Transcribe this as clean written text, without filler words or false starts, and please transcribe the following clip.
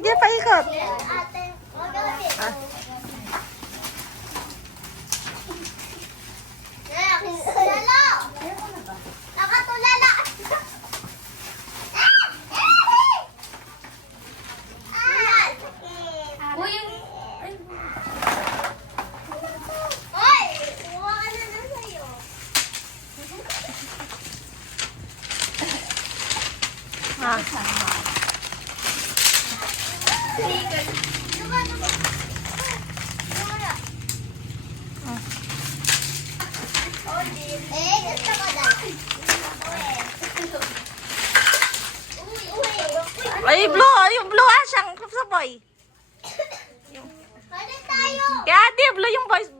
Sige, paikot. Ate, Ah. Lalo! Nakatulala! Uy, yung... Oy! Kuha ka na lang sa'yo. Ah. Gusto ko dala. Ay, blue. Yung blue siyang sabay. Balik tayo! Kaya di, blue yung boys.